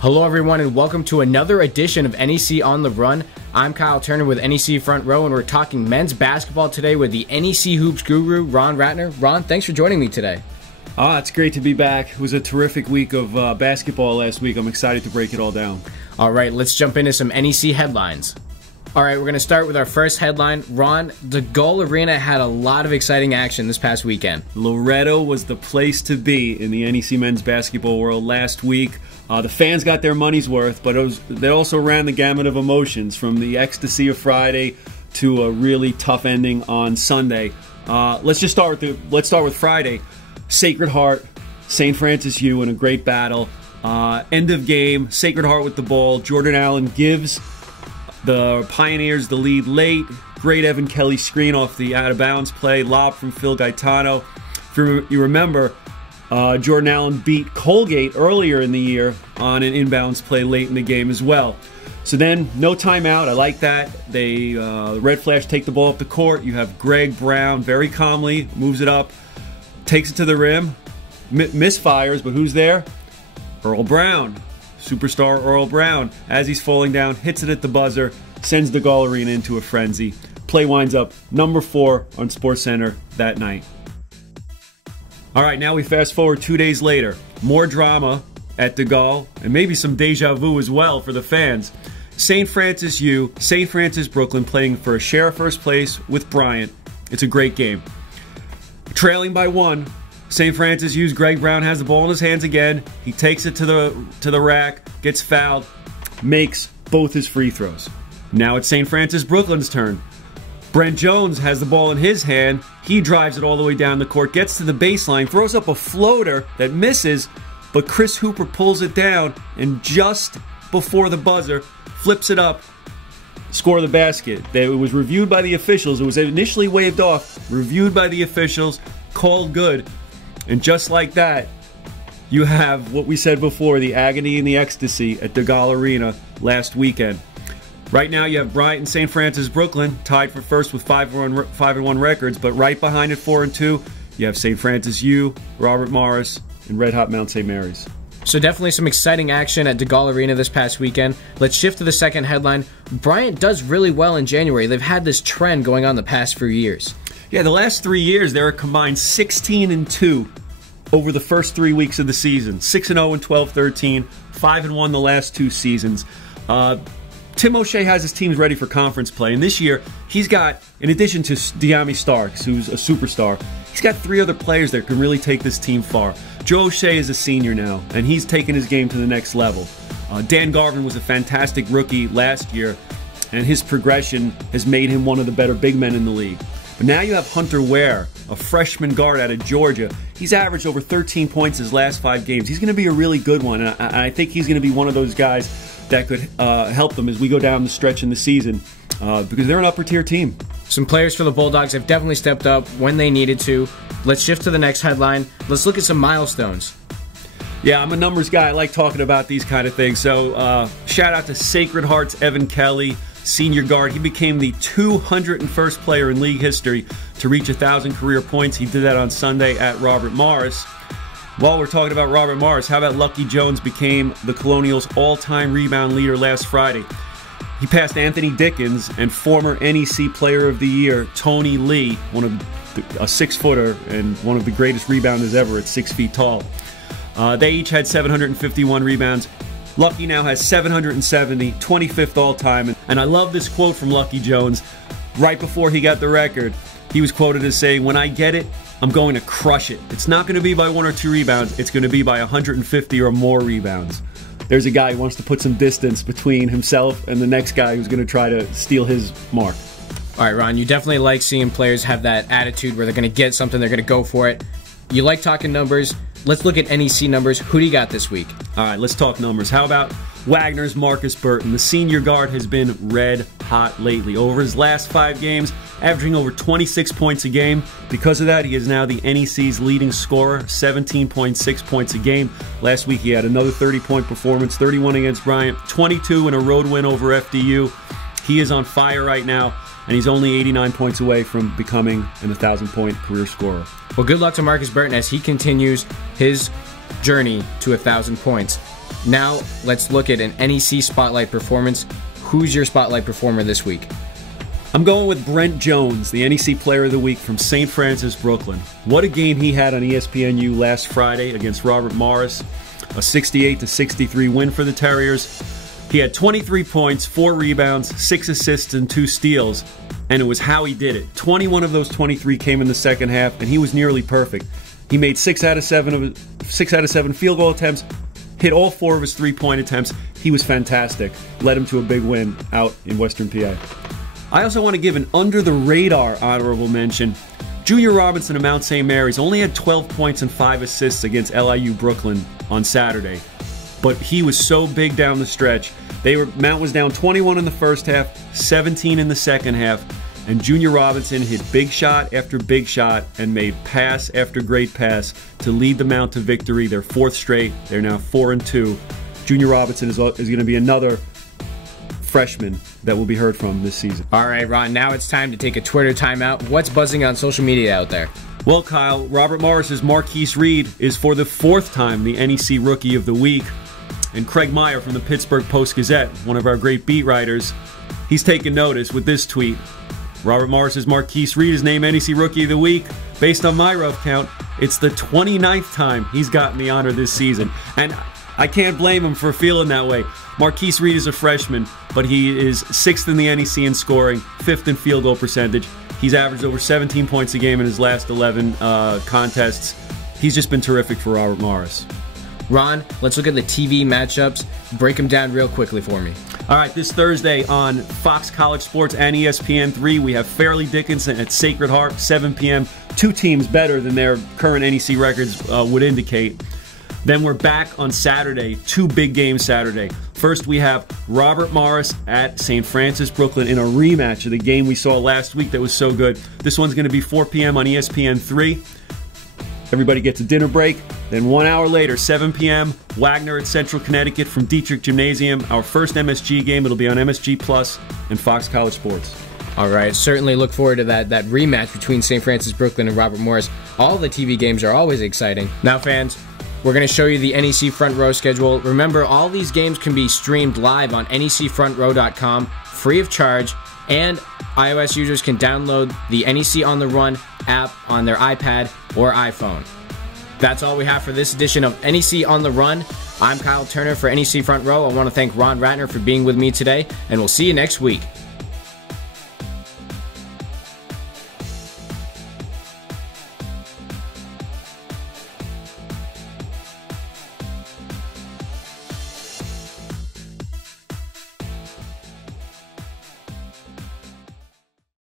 Hello everyone and welcome to another edition of NEC On The Run. I'm Kyle Turner with NEC Front Row and we're talking men's basketball today with the NEC Hoops guru, Ron Ratner. Ron, thanks for joining me today. It's great to be back. It was a terrific week of basketball last week. I'm excited to break it all down. All right, let's jump into some NEC headlines. All right, we're going to start with our first headline. Ron, the Gull Arena had a lot of exciting action this past weekend. Loretto was the place to be in the NEC men's basketball world last week. The fans got their money's worth, but they also ran the gamut of emotions, from the ecstasy of Friday to a really tough ending on Sunday. Let's start with Friday. Sacred Heart, St. Francis U in a great battle. End of game, Sacred Heart with the ball. Jordan Allen gives the Pioneers the lead late. Great Evan Kelly screen off the out-of-bounds play. Lob from Phil Gaetano. If you remember, Jordan Allen beat Colgate earlier in the year on an inbounds play late in the game as well. So then, no timeout. I like that. They Red Flash take the ball up the court. You have Greg Brown very calmly moves it up, takes it to the rim, misfires, but who's there? Earl Brown. Superstar Earl Brown, as he's falling down, hits it at the buzzer, sends the Gull Arena into a frenzy. Play winds up number 4 on SportsCenter that night. All right, now we fast forward 2 days later. More drama at the Gull, and maybe some deja vu as well for the fans. St. Francis U, St. Francis Brooklyn playing for a share of first place with Bryant. It's a great game. Trailing by 1. St. Francis U's Greg Brown has the ball in his hands again. He takes it to the rack, gets fouled, makes both his free throws. Now it's St. Francis Brooklyn's turn. Brent Jones has the ball in his hand. He drives it all the way down the court, gets to the baseline, throws up a floater that misses, but Chris Hooper pulls it down, and just before the buzzer, flips it up, score the basket. It was reviewed by the officials. It was initially waved off, reviewed by the officials, called good. And just like that, you have what we said before, the agony and the ecstasy at the Gull Arena last weekend. Right now you have Bryant and St. Francis Brooklyn tied for first with 5-1 records, but right behind it 4-2, you have St. Francis U, Robert Morris, and Red Hot Mount St. Mary's. So definitely some exciting action at the Gull Arena this past weekend. Let's shift to the second headline. Bryant does really well in January. They've had this trend going on the past few years. Yeah, the last 3 years, they're a combined 16-2 over the first 3 weeks of the season. 6-0 in 12-13, 5-1 the last 2 seasons. Tim O'Shea has his teams ready for conference play, and this year, he's got, in addition to De'Ami Starks, who's a superstar, he's got 3 other players that can really take this team far. Joe O'Shea is a senior now, and he's taken his game to the next level. Dan Garvin was a fantastic rookie last year, and his progression has made him one of the better big men in the league. But now you have Hunter Ware, a freshman guard out of Georgia. He's averaged over 13 points his last 5 games. He's going to be a really good one, and I think he's going to be one of those guys that could help them as we go down the stretch in the season because they're an upper-tier team. Some players for the Bulldogs have definitely stepped up when they needed to. Let's shift to the next headline. Let's look at some milestones. Yeah, I'm a numbers guy. I like talking about these kind of things. So shout out to Sacred Heart's Evan Kelly, senior guard. He became the 201st player in league history to reach 1,000 career points. He did that on Sunday at Robert Morris. While we're talking about Robert Morris, how about Lucky Jones became the Colonials' all-time rebound leader last Friday? He passed Anthony Dickens and former NEC Player of the Year Tony Lee, a 6-footer and one of the greatest rebounders ever at 6 feet tall. They each had 751 rebounds. Lucky now has 770, 25th all-time. And I love this quote from Lucky Jones. Right before he got the record, he was quoted as saying, "When I get it, I'm going to crush it. It's not going to be by 1 or 2 rebounds. It's going to be by 150 or more rebounds." There's a guy who wants to put some distance between himself and the next guy who's going to try to steal his mark. All right, Ron, you definitely like seeing players have that attitude where they're going to get something, they're going to go for it. You like talking numbers. Let's look at NEC numbers. Who do you got this week? All right, let's talk numbers. How about Wagner's Marcus Burton? The senior guard has been red hot lately. Over his last 5 games, averaging over 26 points a game. Because of that, he is now the NEC's leading scorer, 17.6 points a game. Last week, he had another 30-point performance, 31 against Bryant, 22 in a road win over FDU. He is on fire right now, and he's only 89 points away from becoming an 1,000-point career scorer. Well, good luck to Marcus Burton as he continues his journey to 1,000 points. Now, let's look at an NEC Spotlight performance. Who's your Spotlight performer this week? I'm going with Brent Jones, the NEC Player of the Week from St. Francis, Brooklyn. What a game he had on ESPNU last Friday against Robert Morris. A 68-63 win for the Terriers. He had 23 points, 4 rebounds, 6 assists, and 2 steals. And it was how he did it. 21 of those 23 came in the second half, and he was nearly perfect. He made 6 out of 7 field goal attempts, hit all 4 of his 3-point attempts. He was fantastic. Led him to a big win out in Western PA. I also want to give an under-the-radar honorable mention. Junior Robinson of Mount St. Mary's only had 12 points and 5 assists against LIU Brooklyn on Saturday. But he was so big down the stretch. Mount was down 21 in the first half, 17 in the second half, and Junior Robinson hit big shot after big shot and made pass after great pass to lead the Mount to victory. Their 4th straight. They're now 4-2. Junior Robinson is going to be another freshman that will be heard from this season. All right, Ron, now it's time to take a Twitter timeout. What's buzzing on social media out there? Well, Kyle, Robert Morris's Marquise Reed is for the 4th time the NEC Rookie of the Week. And Craig Meyer from the Pittsburgh Post-Gazette, one of our great beat writers, he's taken notice with this tweet. Robert Morris's Marquise Reed is named NEC Rookie of the Week. Based on my rough count, it's the 29th time he's gotten the honor this season. And I can't blame him for feeling that way. Marquise Reed is a freshman, but he is 6th in the NEC in scoring, 5th in field goal percentage. He's averaged over 17 points a game in his last 11 contests. He's just been terrific for Robert Morris. Ron, let's look at the TV matchups. Break them down real quickly for me. All right, this Thursday on Fox College Sports and ESPN3, we have Fairleigh Dickinson at Sacred Heart, 7 p.m. 2 teams better than their current NEC records would indicate. Then we're back on Saturday, 2 big games Saturday. First, we have Robert Morris at St. Francis, Brooklyn in a rematch of the game we saw last week that was so good. This one's going to be 4 p.m. on ESPN3. Everybody gets a dinner break. Then 1 hour later, 7 p.m., Wagner at Central Connecticut from Dietrich Gymnasium. Our first MSG game. It'll be on MSG Plus and Fox College Sports. All right, certainly look forward to that rematch between St. Francis Brooklyn and Robert Morris. All the TV games are always exciting. Now, fans, we're going to show you the NEC Front Row schedule. Remember, all these games can be streamed live on necfrontrow.com, free of charge, and iOS users can download the NEC On The Run app on their iPad or iPhone. That's all we have for this edition of NEC On The Run. I'm Kyle Turner for NEC Front Row. I want to thank Ron Ratner for being with me today, and we'll see you next week.